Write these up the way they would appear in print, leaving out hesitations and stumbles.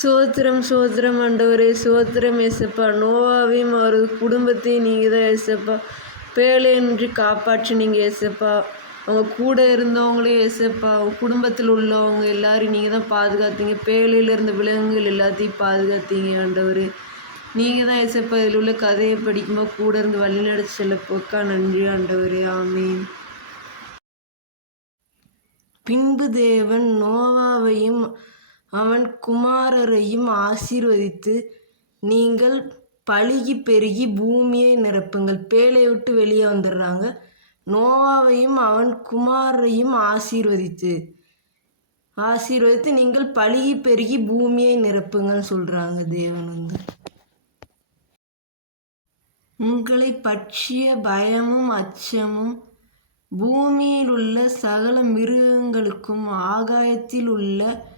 சோத்திரம் சோத்திரம் ஆண்டவரே, சோத்திரம் ஏசப்பா. நோவாவையும் அவரது குடும்பத்தையும் நீங்கள் தான் ஏசப்பா பேழையின்றி காப்பாற்றினீங்க ஏசப்பா. அவங்க கூட இருந்தவங்களையும் ஏசப்பா, அவங்க குடும்பத்தில் உள்ளவங்க எல்லாரையும் நீங்கள் தான் பாதுகாத்தீங்க. பேழையில் இருந்த விலங்குகள் எல்லாத்தையும் பாதுகாத்தீங்க ஆண்டவரே. நீங்கள் தான் ஏசப்பா இதில் உள்ள கதையை படிக்கும்போது கூட இருந்து வழிநடத்தி செல்ல போக்கா நன்றி ஆண்டவரே. ஆமீன். பின்பு தேவன் நோவாவையும் அவன் குமாரரையும் ஆசீர்வதித்து, நீங்கள் பலுகி பெருகி பூமியை நிரப்புங்கள். பேழையை விட்டு வெளியே வந்துடுறாங்க. நோவாவையும் அவன் குமாரரையும் ஆசீர்வதித்து நீங்கள் பலுகி பெருகி பூமியை நிரப்புங்கன்னு சொல்கிறாங்க தேவன். உங்களை பற்றிய பயமும் அச்சமும் பூமியில் உள்ள சகல மிருகங்களுக்கும் ஆகாயத்தில் உள்ள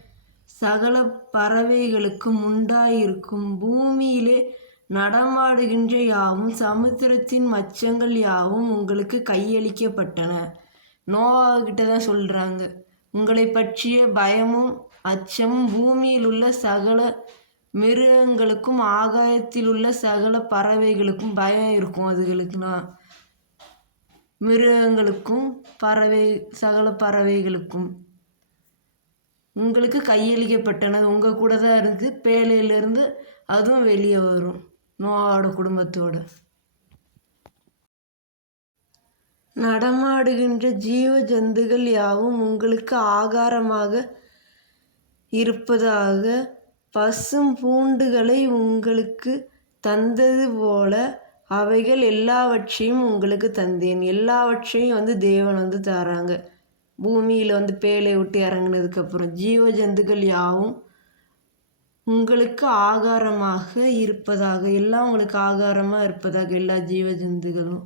சகல பறவைகளுக்கும் உண்டாயிருக்கும். பூமியிலே நடமாடுகின்ற யாவும் சமுத்திரத்தின் மச்சங்கள் யாவும் உங்களுக்கு கையளிக்கப்பட்டன. நோவாகிட்ட தான் சொல்கிறாங்க, உங்களை பற்றிய பயமும் அச்சமும் பூமியில் உள்ள சகல மிருகங்களுக்கும் ஆகாயத்தில் உள்ள சகல பறவைகளுக்கும் பயம் இருக்கும். அதுகளுக்குனா மிருகங்களுக்கும் சகல பறவைகளுக்கும் உங்களுக்கு கையளிக்கப்பட்டனது. உங்கள் கூட தான் இருக்குது. பேழையிலேருந்து அதுவும் வெளியே வரும் நோவாவோட குடும்பத்தோடு. நடமாடுகின்ற ஜீவ ஜந்துகள் யாவும் உங்களுக்கு ஆகாரமாக இருப்பதாக. பசும் பூண்டுகளை உங்களுக்கு தந்தது போல அவைகள் எல்லாவற்றையும் உங்களுக்கு தந்தேன். எல்லாவற்றையும் தேவன் தராங்க. பூமியில் பேழை விட்டு இறங்கினதுக்கப்புறம் ஜீவ ஜந்துக்கள் யாவும் உங்களுக்கு ஆகாரமாக இருப்பதாக. எல்லாம் உங்களுக்கு ஆகாரமாக இருப்பதாக, எல்லா ஜீவ ஜந்துகளும்.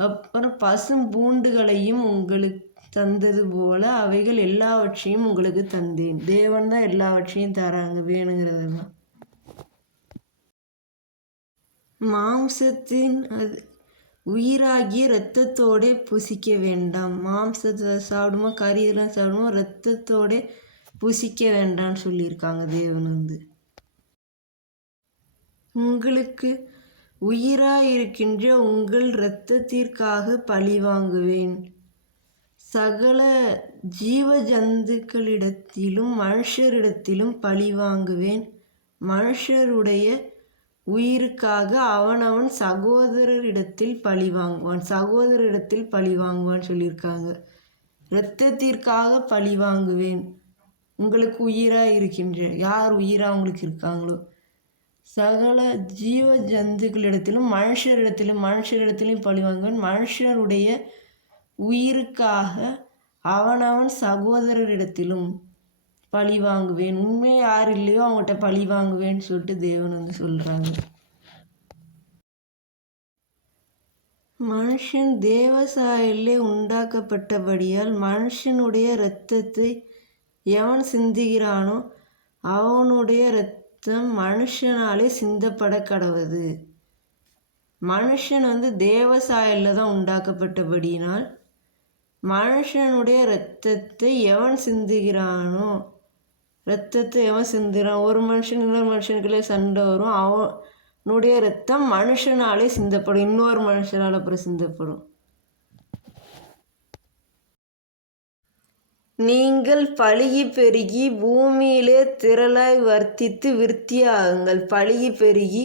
அப்புறம் பசும் பூண்டுகளையும் உங்களுக்கு தந்தது போல அவைகள் எல்லாவற்றையும் உங்களுக்கு தந்தேன். தேவன் தான் எல்லாவற்றையும் தராங்க, வேணுங்கிறதெல்லாம். மாம்சத்தின் உயிராகிய இரத்தத்தோட புசிக்க வேண்டாம். மாம்சத்தை சாப்பிடுமோ கறியெல்லாம் சாப்பிடுமோ இரத்தத்தோட புசிக்க வேண்டாம்னு சொல்லியிருக்காங்க தேவன். உங்களுக்கு உயிராயிருக்கின்ற உங்கள் இரத்தத்திற்காக பழி வாங்குவேன். சகல ஜீவ ஜந்துக்களிடத்திலும் மனுஷரிடத்திலும் பழி வாங்குவேன். மனுஷருடைய உயிருக்காக அவனவன் சகோதரரிடத்தில் பழி வாங்குவான் சொல்லியிருக்காங்க. இரத்தத்திற்காக பழி வாங்குவேன். உங்களுக்கு உயிராக இருக்கின்ற யார் உயிராக உங்களுக்கு இருக்காங்களோ சகல ஜீவ ஜந்துக்களிடத்திலும் மனுஷரிடத்திலும் பழி வாங்குவேன். மனுஷருடைய உயிருக்காக அவனவன் சகோதரரிடத்திலும் பழி வாங்குவேன். உண்மை யார் இல்லையோ அவங்ககிட்ட பழி வாங்குவேன்னு சொல்லிட்டு தேவன் சொல்கிறாங்க. மனுஷன் தேவசாயிலே உண்டாக்கப்பட்டபடியால் மனுஷனுடைய இரத்தத்தை எவன் சிந்துகிறானோ அவனுடைய இரத்தம் மனுஷனாலே சிந்தப்பட கடவது. மனுஷன் தேவசாயில தான் உண்டாக்கப்பட்டபடியினால் மனுஷனுடைய இரத்தத்தை எவன் சிந்துகிறானோ ஒரு மனுஷன் இன்னொரு மனுஷனுக்குள்ளே சண்டை வரும். அவனுடைய இரத்தம் மனுஷனாலே சிந்தப்படும், இன்னொரு மனுஷனால் அப்புறம் சிந்தப்படும். நீங்கள் பலுகி பெருகி பூமியிலே திரளாய் வர்த்தித்து விருத்தியாகுங்கள். பலுகி பெருகி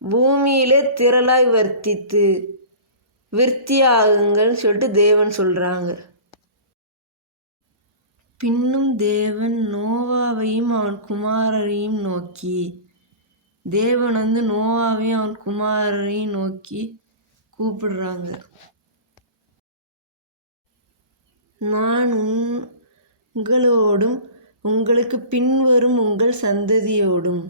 பூமியிலே திரளாய் வர்த்தித்து விருத்தியாகுங்கள்னு சொல்லிட்டு தேவன் சொல்கிறாங்க. பின்னும் தேவன் நோவாவையும் அவன் குமாரரையும் நோக்கி, தேவன் நோவாவையும் அவன் குமாரரையும் நோக்கி கூப்பிடுறாங்க. நான் உங்களோடும் உங்களுக்கு பின்வரும் உங்கள் சந்ததியோடும்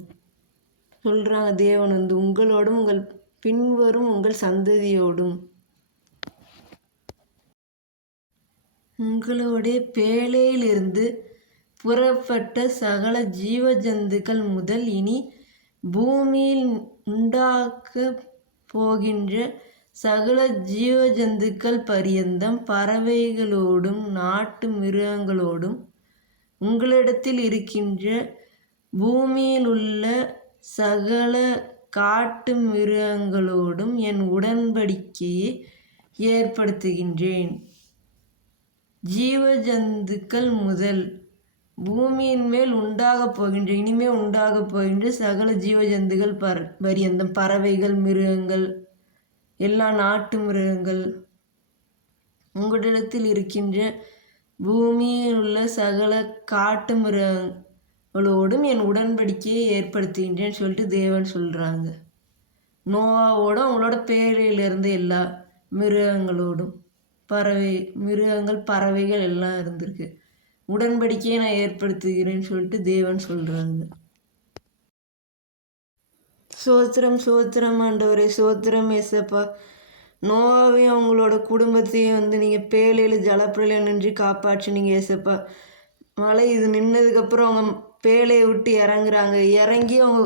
சொல்கிறாங்க தேவன். உங்களோடும் உங்கள் பின்வரும் உங்கள் சந்ததியோடும் உங்களுடைய பேழையிலிருந்து புறப்பட்ட சகல ஜீவ ஜந்துக்கள் முதல் இனி பூமியில் உண்டாக்க போகின்ற சகல ஜீவ ஜந்துக்கள் பரியந்தம் பறவைகளோடும் நாட்டு மிருகங்களோடும் உங்களிடத்தில் இருக்கின்ற பூமியில் உள்ள சகல காட்டு மிருகங்களோடும் என் உடன்படிக்கையை ஏற்படுத்துகின்றேன். ஜீவ ஜந்துக்கள் முதல் பூமியின் மேல் உண்டாகப் போகின்ற இனிமே உண்டாகப் போகின்ற சகல ஜீவ ஜந்துகள் பரியந்தம் பறவைகள், மிருகங்கள், எல்லா நாட்டு மிருகங்கள், உங்களிடத்தில் இருக்கின்ற பூமியில் உள்ள சகல காட்டு மிருகங்களோடும் என் உடன்படிக்கையை ஏற்படுத்துகின்றேன்னு சொல்லிட்டு தேவன் சொல்கிறாங்க. நோவாவோட அவங்களோட பேழையிலிருந்து எல்லா மிருகங்களோடும் மிருகங்கள், பறவைகள் எல்லாம் இருந்திருக்கு. உடன்படிக்கையை நான் ஏற்படுத்துகிறேன்னு சொல்லிட்டு தேவன் சொல்கிறாங்க. சோத்திரம் சோத்திரம் ஆண்டவரே, சோத்திரம் ஏசப்பா. நோவாவையும் அவங்களோட குடும்பத்தையும் நீங்கள் பேழையில் ஜலப்பிரளயம் நின்று காப்பாற்றினீங்க ஏசப்பா. மழை இது நின்னதுக்கப்புறம் அவங்க பேழையை விட்டு இறங்குறாங்க. இறங்கி அவங்க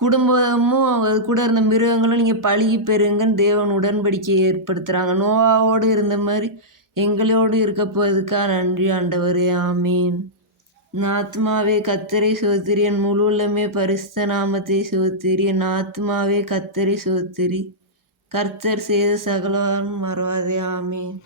குடும்பமும் அவங்க கூட இருந்த மிருகங்களும் நீங்கள் பழகி பெறுங்கன்னு தேவன் உடன்படிக்கையை ஏற்படுத்துகிறாங்க. நோவாவோடு இருந்த மாதிரி எங்களோடு இருக்க போவதுக்காக நன்றி ஆண்டவரே. ஆமீன். ஆத்மாவே கர்த்தரை சோத்திரி, என் முழு உள்ளமே பரிசுத்த நாமத்தை சோத்திரி. என் ஆத்மாவே கர்த்தரை சோத்திரி, கர்த்தர் செய்த சகலவாலும் மறவாதே. ஆமீன்.